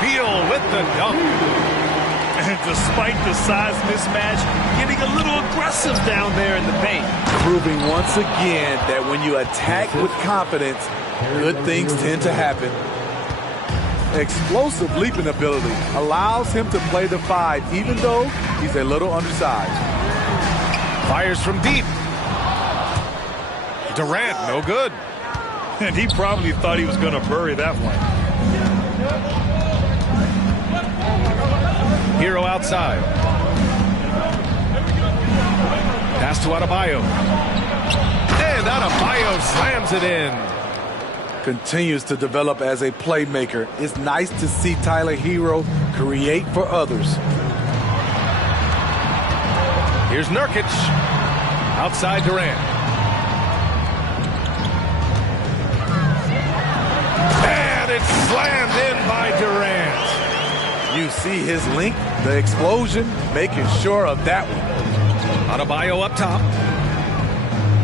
Beal with the dunk. And despite the size mismatch, getting a little aggressive down there in the paint. Proving once again that when you attack with confidence, good things tend to happen. Explosive leaping ability allows him to play the 5, even though he's a little undersized. Fires from deep. Durant, no good. And he probably thought he was going to bury that one. Hero outside. Pass to Adebayo. And Adebayo slams it in. Continues to develop as a playmaker. It's nice to see Tyler Hero create for others. Here's Nurkic. Outside Durant. And it's slammed in by Durant. You see his length, the explosion, making sure of that one. Adebayo up top.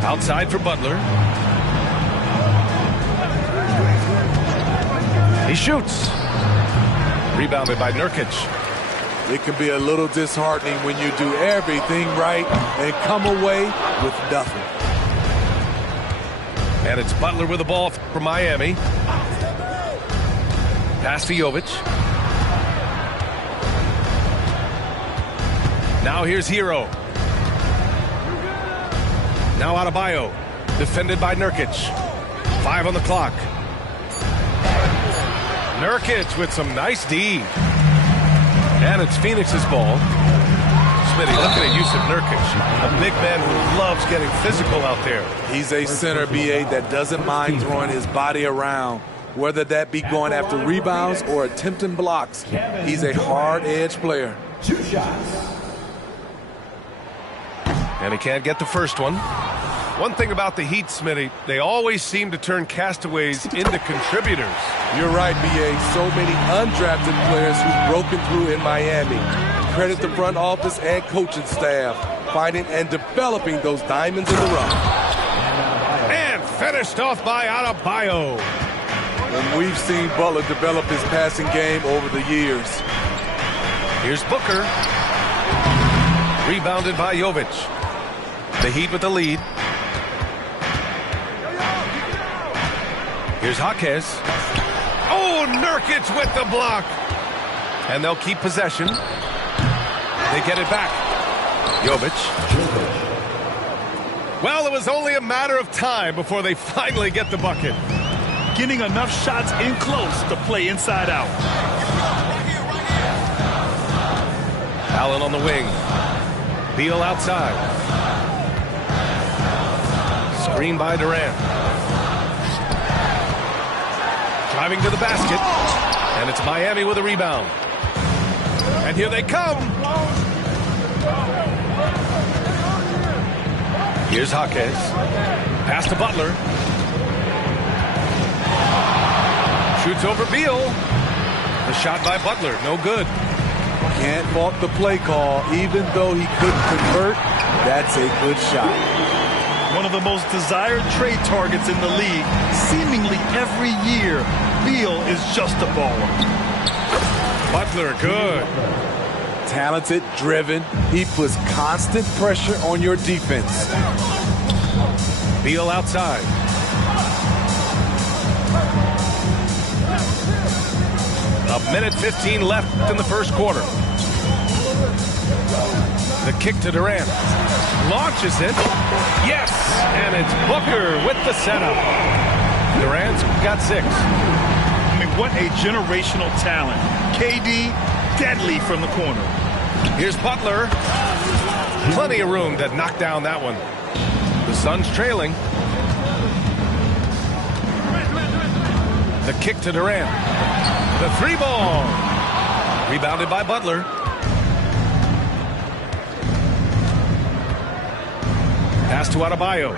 Outside for Butler. He shoots. Rebounded by Nurkic. It can be a little disheartening when you do everything right and come away with nothing. And it's Butler with the ball for Miami. Pass to Jovic. Now here's Hero. Now Adebayo. Defended by Nurkic. 5 on the clock. Nurkic with some nice D. And it's Phoenix's ball. Smitty looking at Jusuf Nurkic, a big man who loves getting physical out there. He's a center, B.A., that doesn't mind throwing his body around, whether that be going after rebounds or attempting blocks. He's a hard-edged player. 2 shots. And he can't get the first one. One thing about the Heat, Smitty, they always seem to turn castaways into contributors. You're right, B.A. So many undrafted players who've broken through in Miami. Credit the front office and coaching staff, finding and developing those diamonds in the rough. And finished off by Adebayo. And we've seen Butler develop his passing game over the years. Here's Booker. Rebounded by Jovic. The Heat with the lead. Here's Jaquez. Oh, Nurkic with the block. And they'll keep possession. They get it back. Jovic. Well, it was only a matter of time before they finally get the bucket. Getting enough shots in close to play inside out. Allen on the wing. Beal outside. Screen by Durant. Driving to the basket. And it's Miami with a rebound. And here they come. Here's Jaquez. Pass to Butler. Shoots over Beal. The shot by Butler, no good. Can't fault the play call. Even though he couldn't convert, that's a good shot. One of the most desired trade targets in the league. Seemingly every year, Beal is just a baller. Butler, good. Talented, driven. He puts constant pressure on your defense. Beal outside. A minute 15 left in the first quarter. The kick to Durant. Launches it. Yes! And it's Booker with the setup. Durant's got 6. I mean, what a generational talent. KD, deadly from the corner. Here's Butler. Plenty of room to knock down that one. The Suns trailing. The kick to Durant. The 3-ball. Rebounded by Butler. Pass to Adebayo.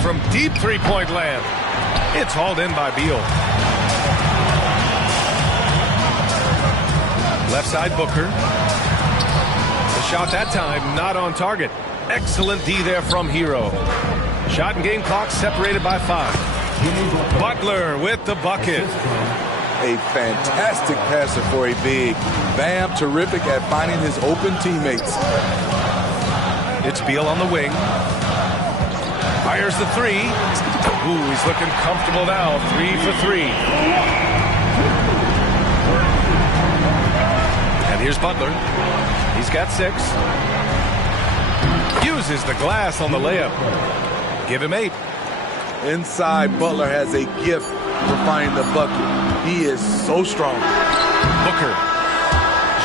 From deep three-point land. It's hauled in by Beal. Left side Booker. The shot that time not on target. Excellent D there from Hero. Shot and game clock separated by 5. Butler with the bucket. a fantastic passer for a big. Bam, terrific at finding his open teammates. It's Beal on the wing. Fires the three. Ooh, he's looking comfortable now. 3 for 3. And here's Butler. He's got 6. Uses the glass on the layup. Give him 8. Inside, Butler has a gift for finding the bucket. He is so strong. Booker.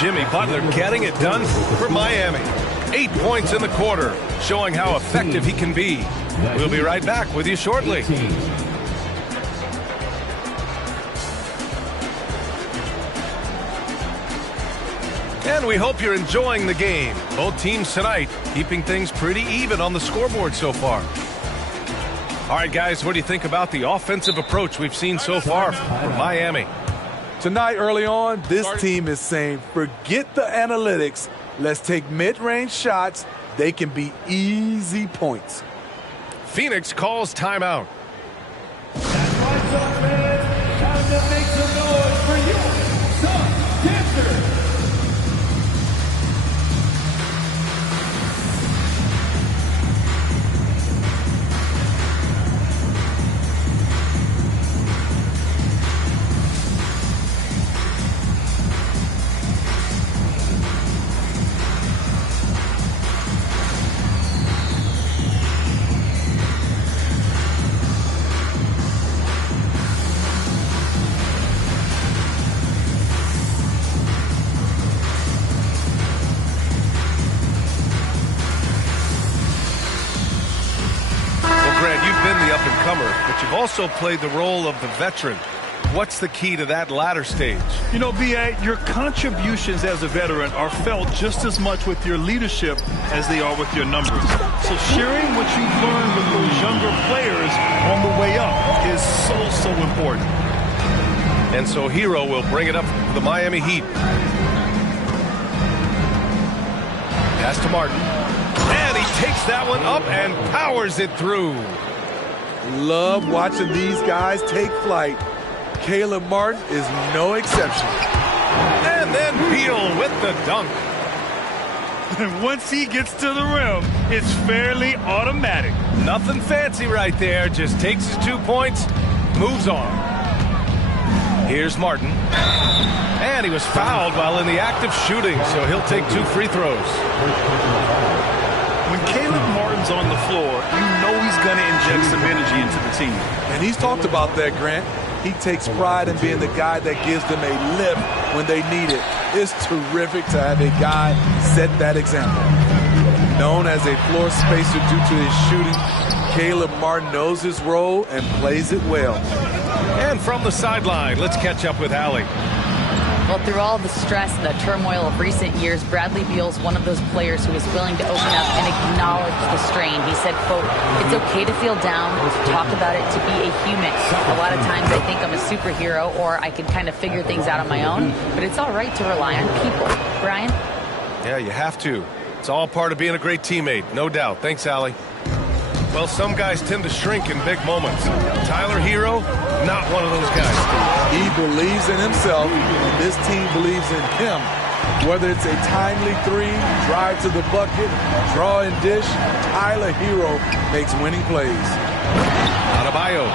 Jimmy Butler getting it done for Miami. 8 points in the quarter, showing how effective he can be. We'll be right back with you shortly. And we hope you're enjoying the game. Both teams tonight keeping things pretty even on the scoreboard so far. All right, guys, what do you think about the offensive approach we've seen so far from Miami? Tonight, early on, this team is saying, forget the analytics. Let's take mid-range shots. They can be easy points. Phoenix calls timeout. That's right, Sun fans. Time to make some noise for you, Sun Dancers. But you've also played the role of the veteran. What's the key to that latter stage? You know, B.A., your contributions as a veteran are felt just as much with your leadership as they are with your numbers. So sharing what you've learned with those younger players on the way up is so important. And so Hero will bring it up for the Miami Heat. Pass to Martin. And he takes that one up and powers it through. Love watching these guys take flight. Caleb Martin is no exception. And then Beal with the dunk. And once he gets to the rim, it's fairly automatic. Nothing fancy right there. Just takes his 2 points, moves on. Here's Martin. And he was fouled while in the act of shooting, so he'll take 2 free throws. When Caleb Martin's on the floor, you know he's going to inject some energy into the team. And he's talked about that, Grant. He takes pride in being the guy that gives them a lift when they need it. It's terrific to have a guy set that example. Known as a floor spacer due to his shooting, Caleb Martin knows his role and plays it well. And from the sideline, let's catch up with Allie. Well, through all the stress and the turmoil of recent years, Bradley Beal's one of those players who is willing to open up and acknowledge the strain. He said, quote, "It's okay to feel down, to talk about it, to be a human. A lot of times I think I'm a superhero or I can kind of figure things out on my own, but it's all right to rely on people." Brian? Yeah, you have to. It's all part of being a great teammate, no doubt. Thanks, Allie. Well, some guys tend to shrink in big moments. Tyler Hero, not one of those guys. He believes in himself, and this team believes in him. Whether it's a timely three, drive to the bucket, draw and dish, Tyler Hero makes winning plays. Adebayo.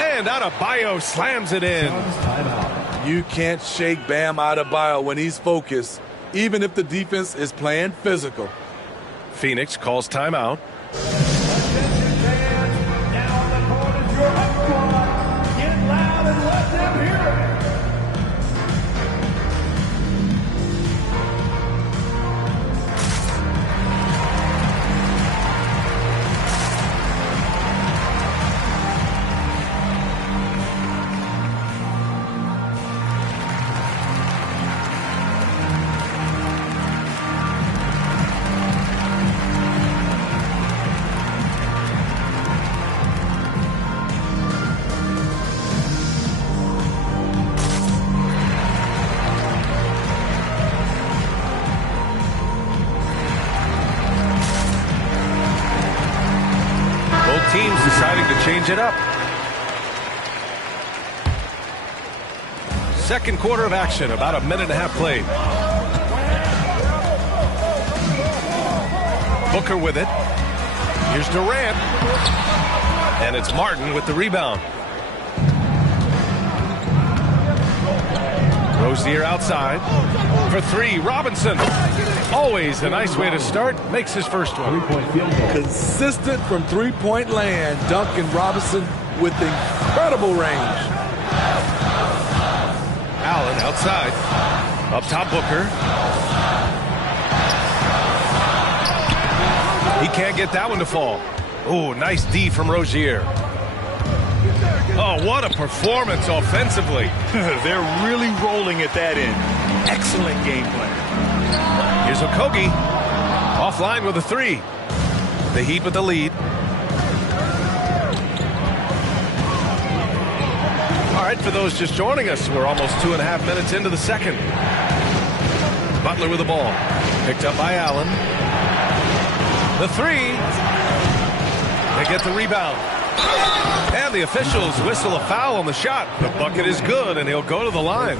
And Adebayo slams it in. You can't shake Bam Adebayo when he's focused, even if the defense is playing physical. Phoenix calls timeout. Teams deciding to change it up. Second quarter of action, about a minute and a half played. Booker with it. Here's Durant. And it's Martin with the rebound. Rozier outside. For three, Robinson. Always a nice way to start. Makes his first one. Consistent from three-point land. Duncan Robinson with incredible range. Allen outside. Up top, Booker. He can't get that one to fall. Oh, nice D from Rozier. Oh, what a performance offensively. They're really rolling at that end. Excellent game plan. Here's Okogie. Offline with a three. The Heat with the lead. All right, for those just joining us, we're almost 2.5 minutes into the second. Butler with the ball. Picked up by Allen. The three. They get the rebound. And the officials whistle a foul on the shot. The bucket is good, and he'll go to the line.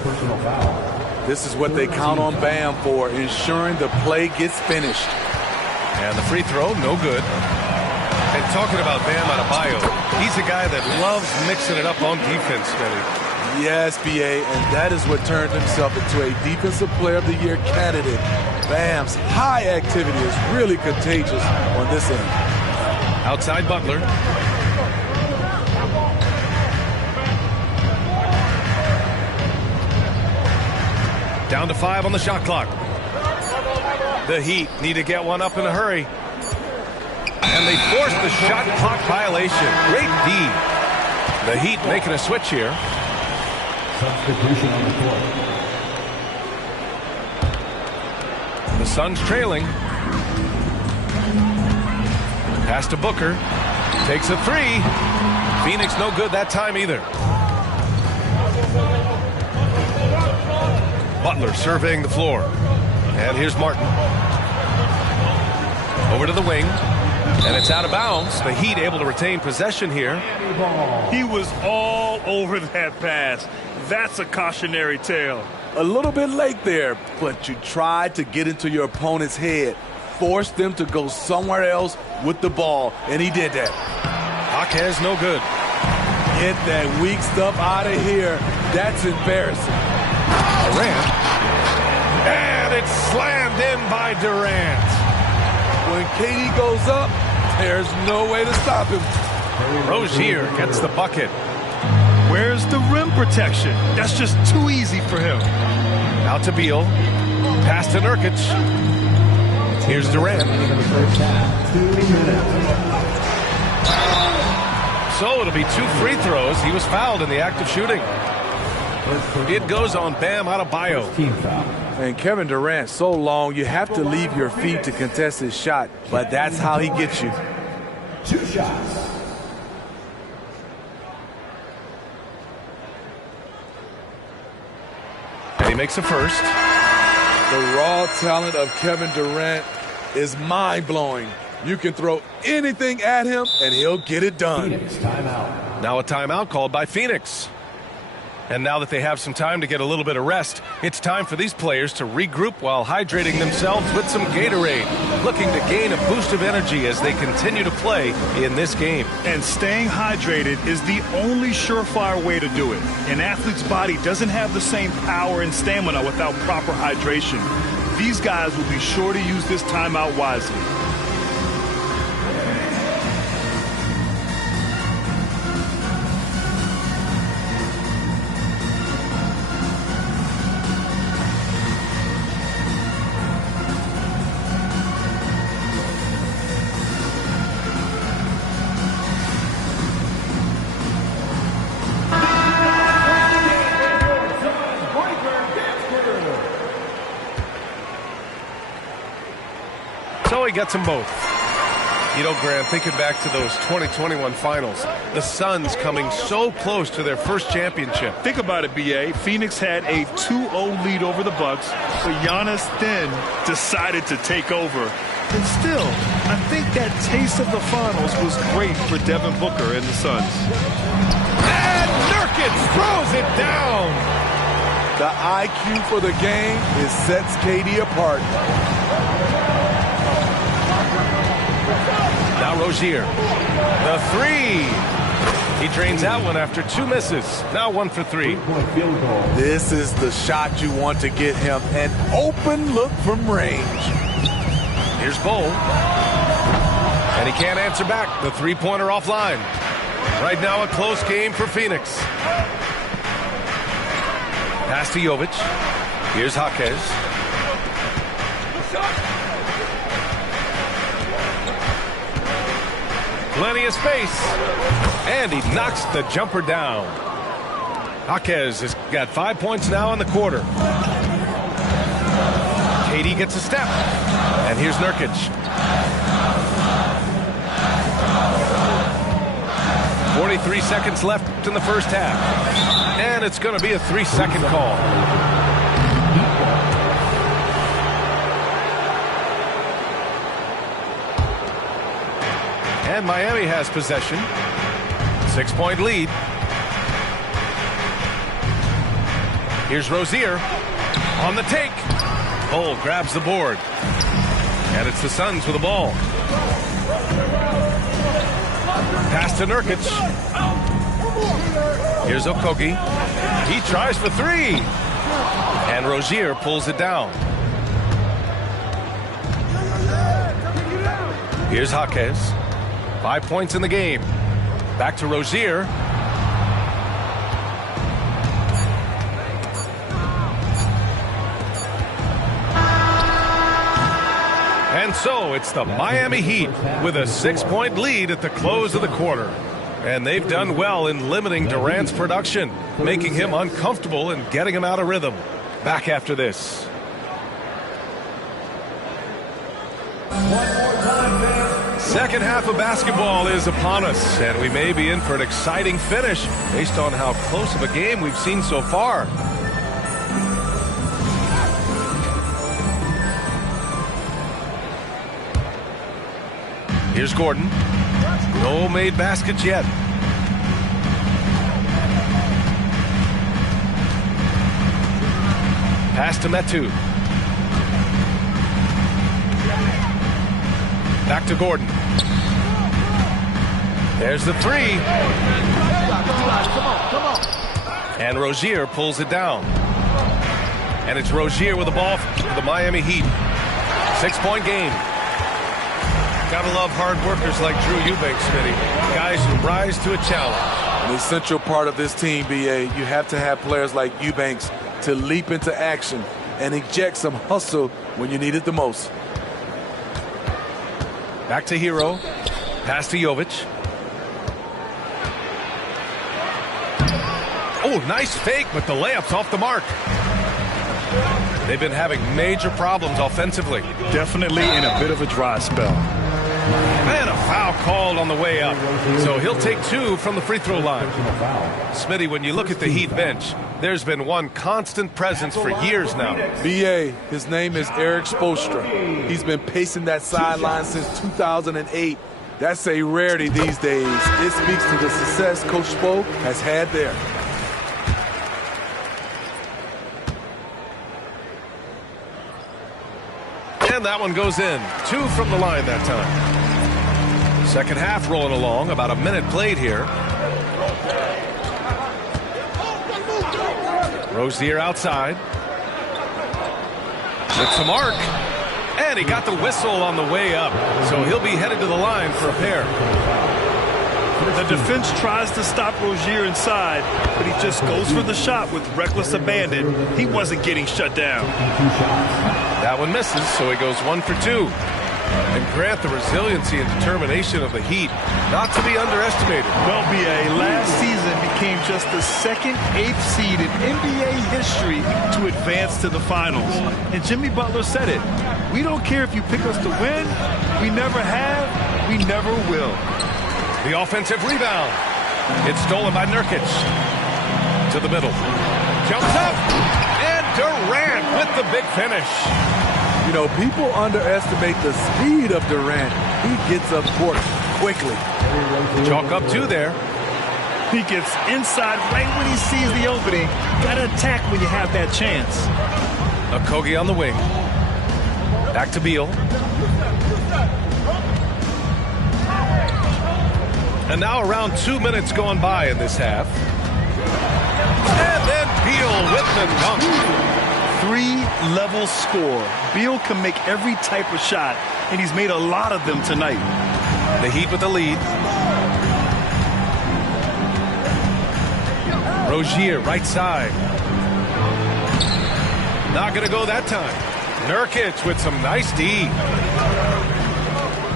This is what they count on Bam for, ensuring the play gets finished. And the free throw, no good. And talking about Bam Adebayo, he's a guy that loves mixing it up on defense, Smitty. Yes, B.A., and that is what turned himself into a Defensive Player of the Year candidate. Bam's high activity is really contagious on this end. Outside Butler. Down to 5 on the shot clock. The Heat need to get one up in a hurry. And they force the shot clock violation. Great D. The Heat making a switch here. Substitution on the court. The Suns trailing. Pass to Booker. Takes a three. Phoenix no good that time either. Butler surveying the floor. And here's Martin. Over to the wing. And it's out of bounds. The Heat able to retain possession here. He was all over that pass. That's a cautionary tale. A little bit late there, but you tried to get into your opponent's head. Force them to go somewhere else with the ball, and he did that. Jaquez no good. Get that weak stuff out of here. That's embarrassing. Durant. And it's slammed in by Durant. When KD goes up, there's no way to stop him. Rozier gets the bucket. Where's the rim protection? That's just too easy for him. Out to Beal. Pass to Nurkic. Here's Durant. So it'll be 2 free throws. He was fouled in the act of shooting. It goes on Bam Adebayo. And Kevin Durant, so long, you have to leave your feet to contest his shot, but that's how he gets you. 2 shots. And he makes a first. The raw talent of Kevin Durant is mind-blowing. You can throw anything at him, and he'll get it done. Phoenix timeout. Now a timeout called by Phoenix. And now that they have some time to get a little bit of rest, it's time for these players to regroup while hydrating themselves with some Gatorade, looking to gain a boost of energy as they continue to play in this game. And staying hydrated is the only surefire way to do it. An athlete's body doesn't have the same power and stamina without proper hydration. These guys will be sure to use this timeout wisely. So he gets them both. You know, Grant, thinking back to those 2021 finals, the Suns coming so close to their first championship. Think about it, B.A. Phoenix had a 2-0 lead over the Bucks, but Giannis then decided to take over. And still, I think that taste of the finals was great for Devin Booker and the Suns. And Nurkic throws it down. The IQ for the game sets KD apart. Now Rozier. The three. He drains that one after 2 misses. Now 1 for 3. This is the shot you want to get him. An open look from range. Here's Bol. And he can't answer back. The three-pointer offline. Right now a close game for Phoenix. Pass to Jovic. Here's Jaquez. Plenty of space. And he knocks the jumper down. Jaquez has got 5 points now in the quarter. KD gets a step. And here's Nurkic. 43 seconds left in the first half. And it's going to be a 3-second call. And Miami has possession. 6-point lead. Here's Rozier on the take. Bol grabs the board. And it's the Suns with the ball. Pass to Nurkic. Here's Okogie. He tries for 3. And Rozier pulls it down. Here's Jaquez. 5 points in the game. Back to Rozier. And so it's the Miami Heat with a 6-point lead at the close of the quarter. And they've done well in limiting Durant's production, making him uncomfortable and getting him out of rhythm. Back after this. Second half of basketball is upon us, and we may be in for an exciting finish based on how close of a game we've seen so far. Here's Gordon. No made baskets yet. Pass to Metu. Back to Gordon. There's the 3. And Rozier pulls it down. And it's Rozier with the ball for the Miami Heat. 6-point game. Gotta love hard workers like Drew Eubanks, Smitty. Guys who rise to a challenge. An essential part of this team, BA, you have to have players like Eubanks to leap into action and inject some hustle when you need it the most. Back to Hero. Pass to Jovic. Oh, nice fake, but the layup's off the mark. They've been having major problems offensively. Definitely in a bit of a dry spell. And a foul called on the way up. So he'll take 2 from the free throw line. Smitty, when you look at the Heat bench, there's been one constant presence for years now. BA, his name is Eric Spoelstra. He's been pacing that sideline since 2008. That's a rarity these days. It speaks to the success Coach Spo has had there. And that one goes in. 2 from the line that time. Second half rolling along. About a minute played here. Rozier outside. It's a mark. And he got the whistle on the way up. So he'll be headed to the line for a pair. The defense tries to stop Rozier inside, but he just goes for the shot with reckless abandon. He wasn't getting shut down. That one misses, so he goes 1 for 2. And Grant, the resiliency and determination of the Heat, not to be underestimated. Well, BA, last season became just the second 8th seed in NBA history to advance to the finals. And Jimmy Butler said it. We don't care if you pick us to win. We never have. We never will. The offensive rebound. It's stolen by Nurkic. To the middle. Jumps up. And Durant with the big finish. You know, people underestimate the speed of Durant. He gets up court quickly. Chalk up 2 there. He gets inside right when he sees the opening. Got to attack when you have that chance. Okogie on the wing. Back to Beal. And now around 2 minutes gone by in this half. And then Beal with the dunk. 3-level score. Beal can make every type of shot, and he's made a lot of them tonight. The Heat with the lead. Rozier, right side. Not going to go that time. Nurkic with some nice D.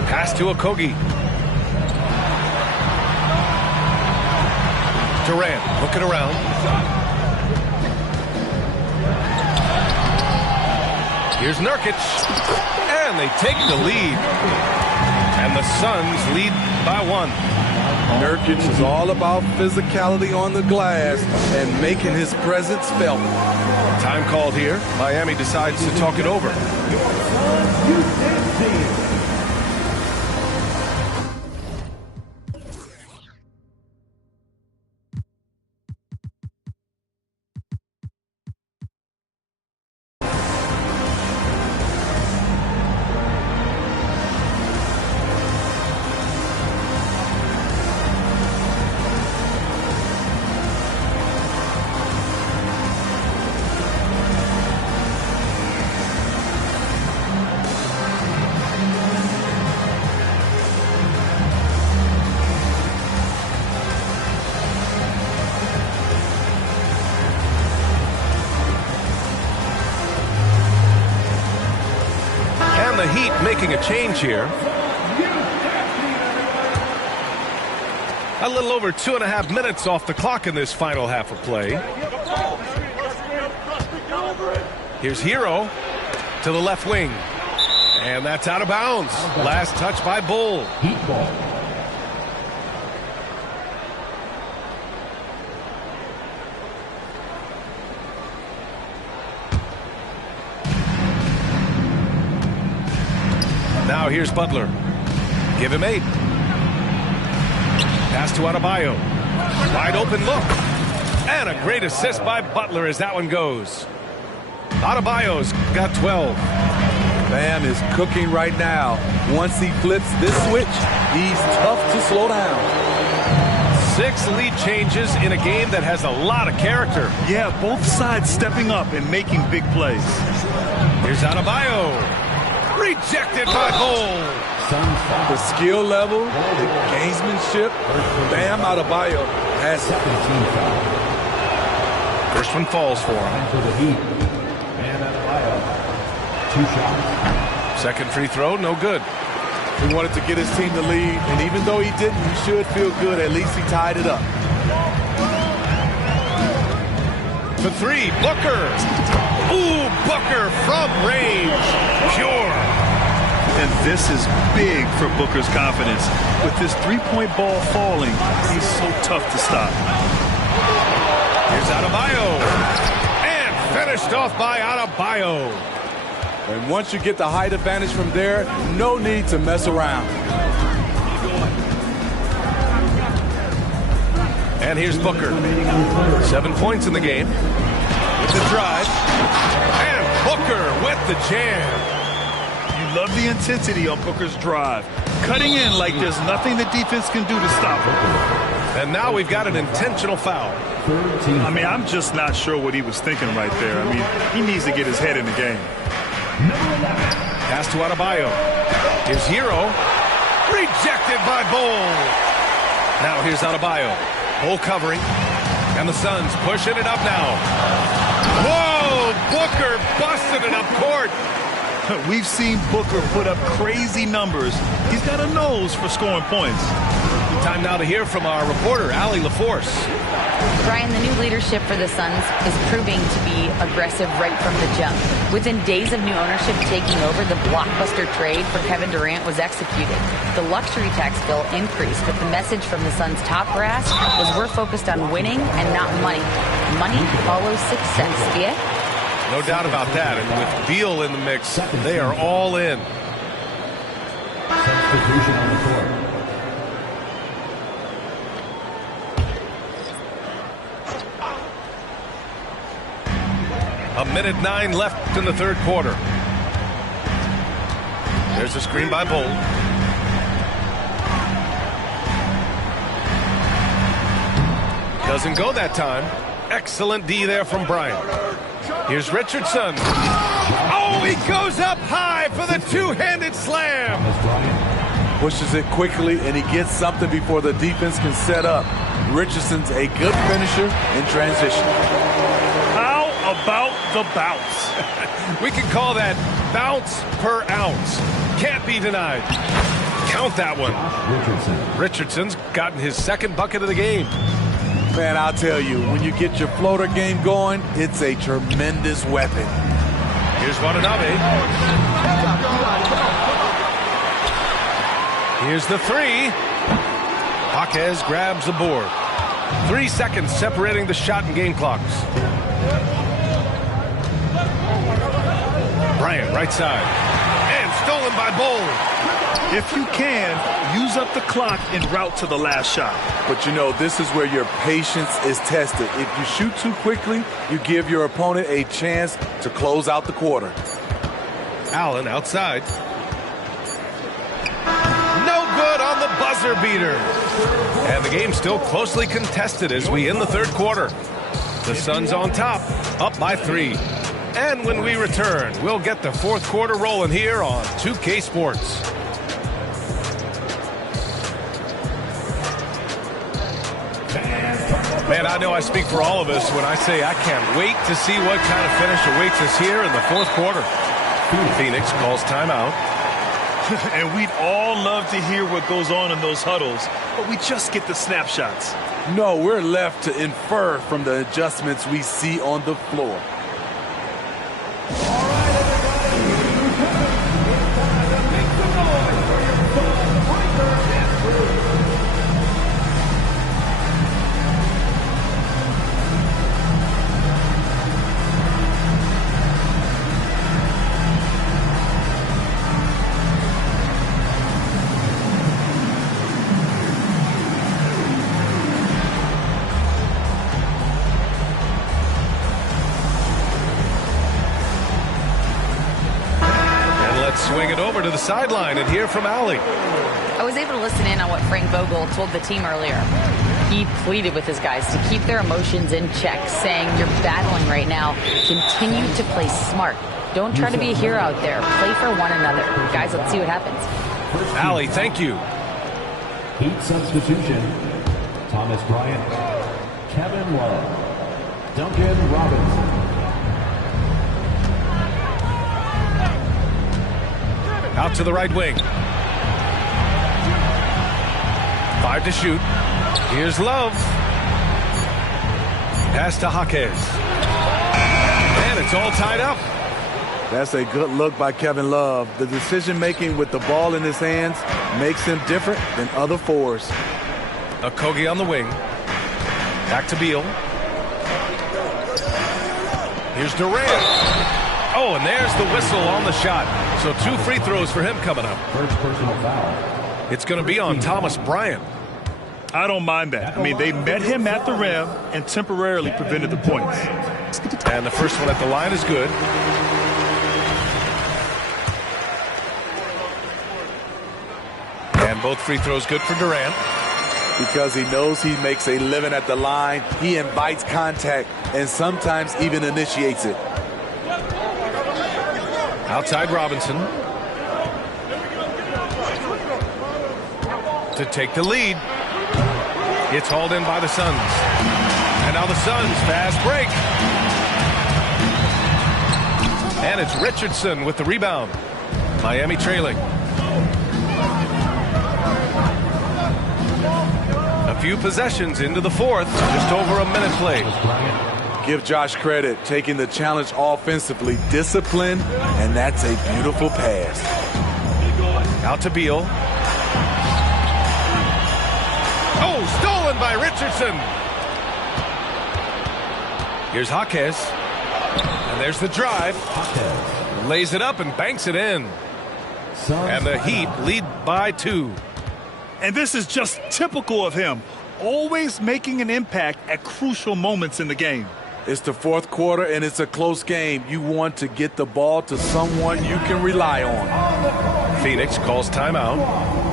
Pass to Okogie. Durant looking around. Here's Nurkic. And they take the lead. And the Suns lead by 1. Nurkic is all about physicality on the glass and making his presence felt. Time called here. Miami decides to talk it over. The Heat making a change here. A little over 2.5 minutes off the clock in this final half of play. Here's Hero to the left wing. And that's out of bounds. Last touch by Bull. Heat ball. Now here's Butler. Give him 8. Pass to Adebayo. Wide open look. And a great assist by Butler as that one goes. Adebayo's got 12. Bam is cooking right now. Once he flips this switch, he's tough to slow down. 6 lead changes in a game that has a lot of character. Yeah, both sides stepping up and making big plays. Here's Adebayo. Rejected by Bull. The skill level, the gamesmanship, Bam Adebayo has it. First one falls for him. For the Heat. Bam Adebayo. 2 shots. Second free throw, no good. He wanted to get his team the lead, and even though he didn't, he should feel good. At least he tied it up. For 3, Booker. Ooh, Booker from range. Pure. And this is big for Booker's confidence. With this three-point ball falling, he's so tough to stop. Here's Adebayo. And finished off by Adebayo. And once you get the height advantage from there, no need to mess around. And here's Booker. 7 points in the game. With the drive. And Booker with the jam. You love the intensity on Booker's drive. Cutting in like there's nothing the defense can do to stop him. And now we've got an intentional foul. I mean, I'm just not sure what he was thinking right there. I mean, he needs to get his head in the game. Pass to Adebayo. Here's Hero. Rejected by Bull. Now here's Adebayo. Bull covering. And the Suns pushing it up now. Whoa! Booker busted it up court. We've seen Booker put up crazy numbers. He's got a nose for scoring points. Time now to hear from our reporter, Allie LaForce. Brian, the new leadership for the Suns is proving to be aggressive right from the jump. Within days of new ownership taking over, the blockbuster trade for Kevin Durant was executed. The luxury tax bill increased, but the message from the Suns' top brass was we're focused on winning and not money. Money follows success, yeah? No doubt about that. And with Beal in the mix, they are all in. Substitution on the court. 1:09 left in the third quarter. There's a screen by Bold. Doesn't go that time. Excellent D there from Bryant. Here's Richardson. Oh, he goes up high for the two-handed slam. Pushes it quickly, and he gets something before the defense can set up. Richardson's a good finisher in transition. How about the bounce? We can call that bounce per ounce. Can't be denied. Count that one. Richardson's gotten his second bucket of the game. Man, I'll tell you, when you get your floater game going, it's a tremendous weapon. Here's Watanabe. Here's the three. Jaquez grabs the board. 3 seconds separating the shot and game clocks. Bryant, right side. And stolen by Bold. If you can, use up the clock en route to the last shot. But you know, this is where your patience is tested. If you shoot too quickly, you give your opponent a chance to close out the quarter. Allen outside. No good on the buzzer beater. And the game's still closely contested as we end the third quarter. The Suns on top, up by 3. And when we return, we'll get the fourth quarter rolling here on 2K Sports. Man, I know I speak for all of us when I say I can't wait to see what kind of finish awaits us here in the fourth quarter. Phoenix calls timeout. And we'd all love to hear what goes on in those huddles, but we just get the snapshots. No, we're left to infer from the adjustments we see on the floor. Swing it over to the sideline and hear from Allie. I was able to listen in on what Frank Vogel told the team earlier. He pleaded with his guys to keep their emotions in check, saying, you're battling right now. Continue to play smart. Don't try to be a hero out there. Play for one another. Guys, let's see what happens. Allie, thank you. Heat substitution. Thomas Bryant, Kevin Love, Duncan Robinson. Out to the right wing. 5 to shoot. Here's Love. Pass to Jaquez. And it's all tied up. That's a good look by Kevin Love. The decision-making with the ball in his hands makes him different than other fours. Okogie on the wing. Back to Beal. Here's Durant. Oh, and there's the whistle on the shot. So 2 free throws for him coming up. First personal foul. It's going to be on Thomas Bryant. I don't mind that. I mean, they met him at the rim and temporarily prevented the points. And the first one at the line is good. And both free throws good for Durant. Because he knows he makes a living at the line, he invites contact and sometimes even initiates it. Outside Robinson. To take the lead. It's hauled in by the Suns. And now the Suns fast break. And it's Richardson with the rebound. Miami trailing. A few possessions into the fourth. Just over a minute played. Give Josh credit, taking the challenge offensively, discipline, and that's a beautiful pass. Out to Beal. Oh, stolen by Richardson. Here's Jaquez. And there's the drive. Lays it up and banks it in. And the Heat lead by 2. And this is just typical of him, always making an impact at crucial moments in the game. It's the fourth quarter, and it's a close game. You want to get the ball to someone you can rely on. Phoenix calls timeout.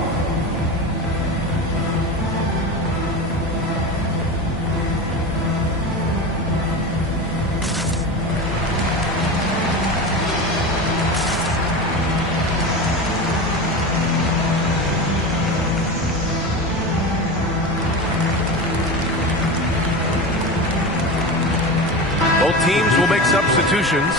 Both teams will make substitutions.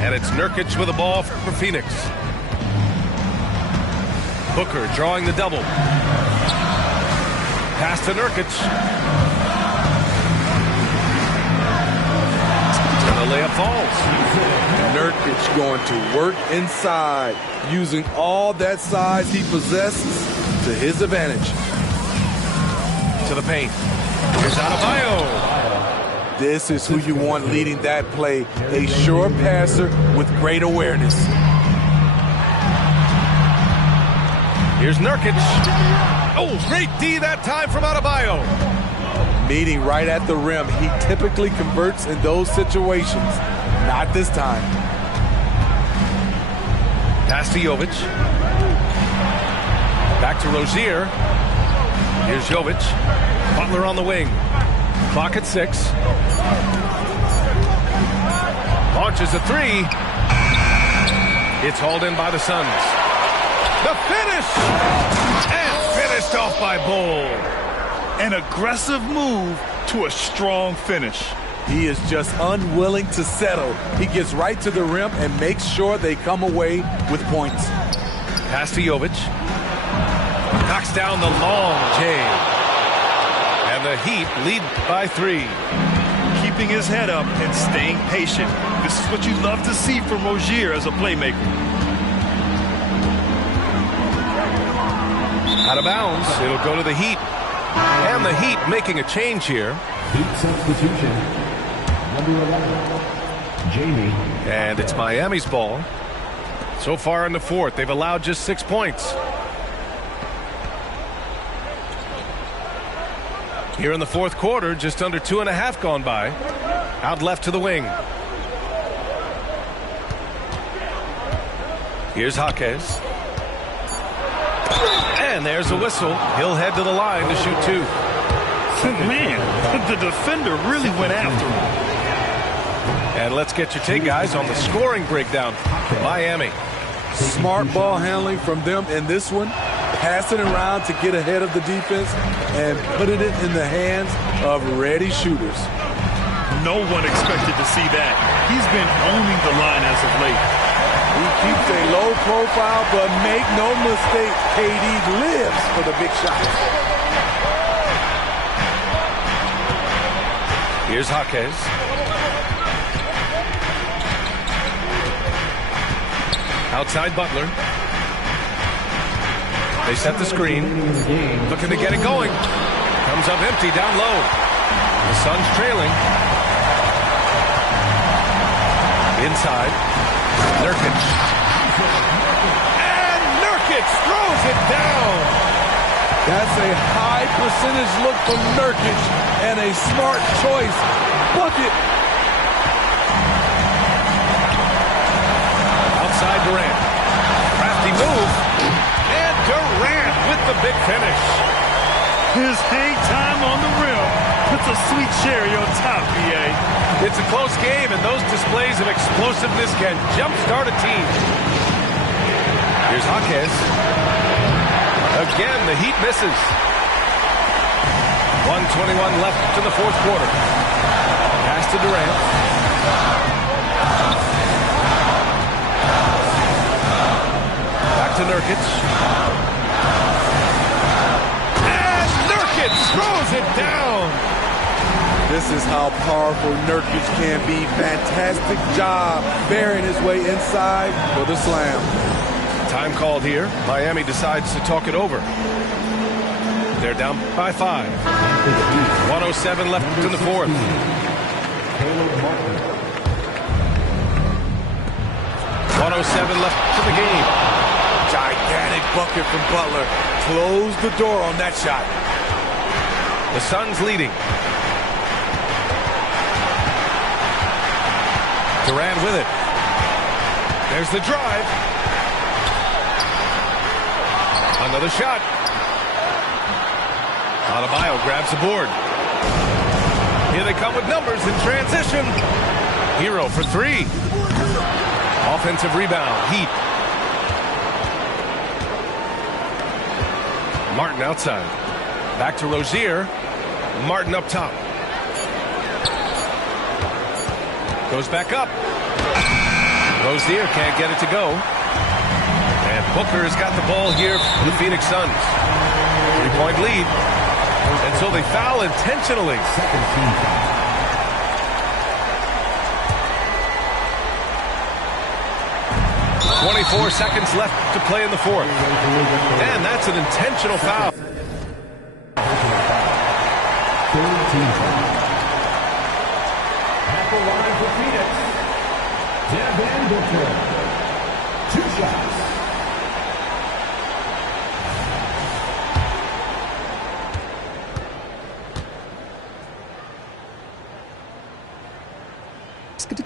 And it's Nurkic with the ball for Phoenix. Booker drawing the double. Pass to Nurkic. And the layup falls. Nurkic going to work inside, using all that size he possesses to his advantage. To the paint. Here's Adebayo. This is who you want leading that play. A sure passer with great awareness. Here's Nurkic. Oh, great D that time from Adebayo. Meeting right at the rim. He typically converts in those situations. Not this time. Pass to Jovic. Back to Rozier. Here's Jovic. Butler on the wing. Clock at 6. Launches a 3. It's hauled in by the Suns. The finish! And finished off by Bull. An aggressive move to a strong finish. He is just unwilling to settle. He gets right to the rim and makes sure they come away with points. Pass to Jovic. Knocks down the long J. And the Heat lead by 3. Keeping his head up and staying patient. This is what you love to see from Rozier as a playmaker. Out of bounds. It'll go to the Heat. And the Heat making a change here. Heat substitution. Number 11, Jamie. And it's Miami's ball. So far in the fourth, they've allowed just 6 points. Here in the fourth quarter, just under 2.5 gone by. Out left to the wing. Here's Jaquez. And there's a whistle. He'll head to the line to shoot 2. Man, the defender really went after him. And let's get your take, guys, on the scoring breakdown for Miami. Smart ball handling from them in this one. Pass it around to get ahead of the defense and putting it in the hands of ready shooters. No one expected to see that. He's been owning the line as of late. He keeps a low profile, but make no mistake, KD lives for the big shots. Here's Jaquez. Outside Butler. They set the screen. Looking to get it going. Comes up empty down low. The Suns trailing. Inside. Nurkic. And Nurkic throws it down. That's a high percentage look from Nurkic and a smart choice. Bucket. Outside Durant. Crafty move. And Durant with the big finish. His hang time on the rim puts a sweet cherry on top, BA. It's a close game, and those displays of explosiveness can jumpstart a team. Here's Jaquez. Again, the Heat misses. 1:21 left to the fourth quarter. Pass to Durant. Back to Nurkic. And Nurkic throws it down. This is how powerful Nurkic can be. Fantastic job bearing his way inside for the slam. Time called here. Miami decides to talk it over. They're down by 5. 1:07 left in the fourth. 1:07 left to the game. Gigantic bucket from Butler. Close the door on that shot. The Suns leading. Durant with it. There's the drive. Another shot. Adebayo grabs the board. Here they come with numbers in transition. Hero for three. Offensive rebound. Heat. Martin outside. Back to Rozier. Martin up top. Goes back up. Rozier can't get it to go. And Booker's got the ball here for the Phoenix Suns. 3-point lead. Until they foul intentionally. 24 seconds left to play in the fourth. And that's an intentional foul. At the line for Phoenix, Devin Booker. 2 shots.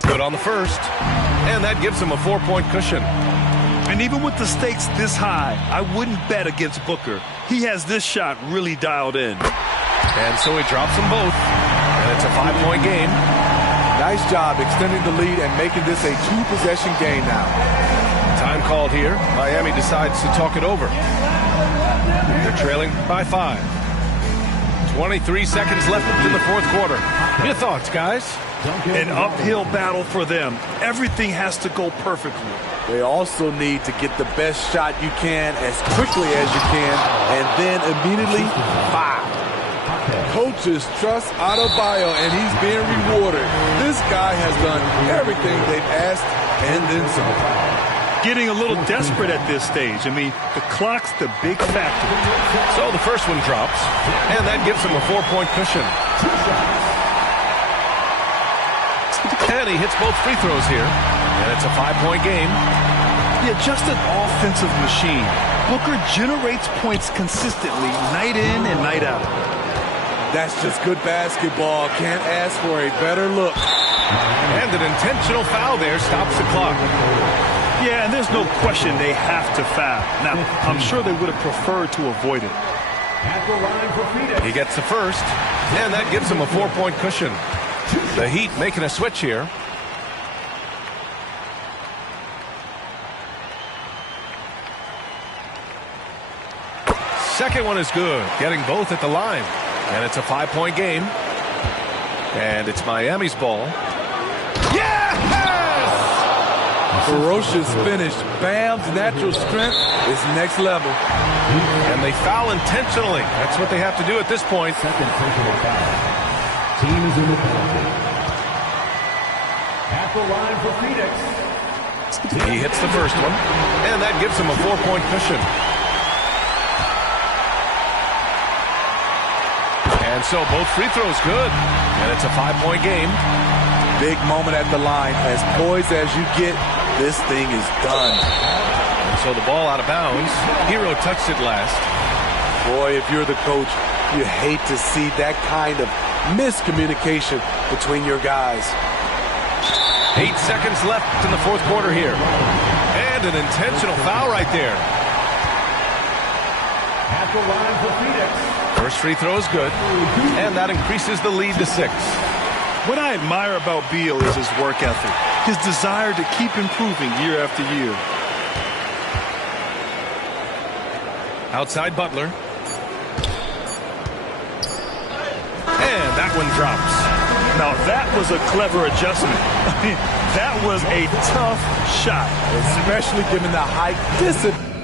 Good on the first. And that gives him a 4-point cushion. And even with the stakes this high, I wouldn't bet against Booker. He has this shot really dialed in. And so he drops them both. And it's a 5-point game. Nice job extending the lead and making this a 2-possession game now. Time called here. Miami decides to talk it over. They're trailing by 5. 23 seconds left in the fourth quarter. Your thoughts, guys? An uphill battle for them. Everything has to go perfectly. They also need to get the best shot you can as quickly as you can, and then immediately foul. Coaches trust Adebayo, and he's being rewarded. This guy has done everything they've asked and then some. Getting a little desperate at this stage. I mean, the clock's the big factor. So the first one drops, and that gives him a 4-point cushion. And he hits both free throws here, and it's a 5-point game. Yeah, just an offensive machine. Booker generates points consistently, night in and night out. That's just good basketball. Can't ask for a better look. And an intentional foul there stops the clock. Yeah, and there's no question they have to foul. Now, I'm sure they would have preferred to avoid it. At the line for Phoenix. He gets the first, and that gives him a 4-point cushion. The Heat making a switch here. Second one is good, getting both at the line. And it's a 5-point game. And it's Miami's ball. Yes! Ferocious finish. Bam's natural strength is next level. And they foul intentionally. That's what they have to do at this point. Second personal foul. Team is in the penalty. At the line for Phoenix. He hits the first one. And that gives him a 4-point cushion. And so both free throws good. And it's a 5-point game. Big moment at the line. As poised as you get, this thing is done. And so the ball out of bounds. Hero touched it last. Boy, if you're the coach, you hate to see that kind of miscommunication between your guys. 8 seconds left in the fourth quarter here. And an intentional foul right there. At the line for Phoenix. First free throw is good. And that increases the lead to 6. What I admire about Beal is his work ethic, his desire to keep improving year after year. Outside Butler. And that one drops. Now that was a clever adjustment. I mean, that was a tough shot. Especially given the height disadvantage.